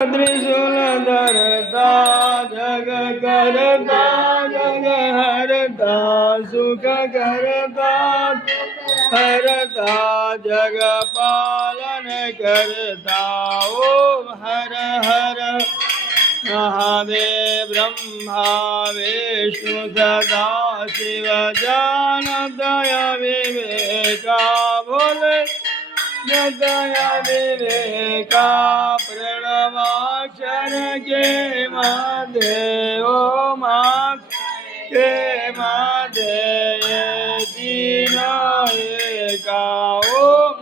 त्रिशूल धरता जग करता जग हरता सुख करता हरता जग पालन करता ओम हर हर महादेव ब्रह्मा विष्णु सदा शिव जानदय विवेका बोले दया विवेका प्रणवाक्षर के माधे ओम के माधे दीना एका ओम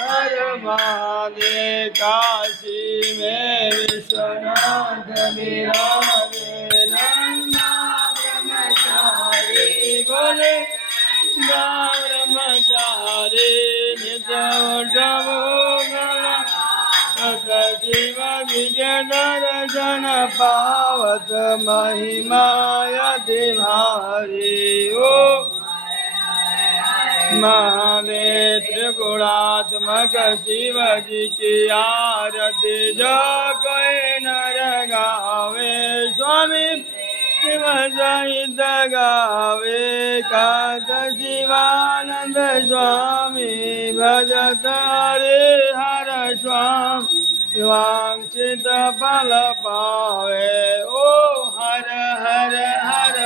हर महादेव काशी में विश्वनाथ विराजे नंदा ब्रह्मचारी बोले ब्रह्मचारी शिव विजय दर्शन पावत महिमा यति भारी ओ महादेव त्रिगुणात्मक शिव जी की आरती जो कोई नर गावे स्वामी शिव सहित गावे कांत शिवानंद स्वामी भजत हरे हर स्वामी वांछित फल पावे ओ हर हर हर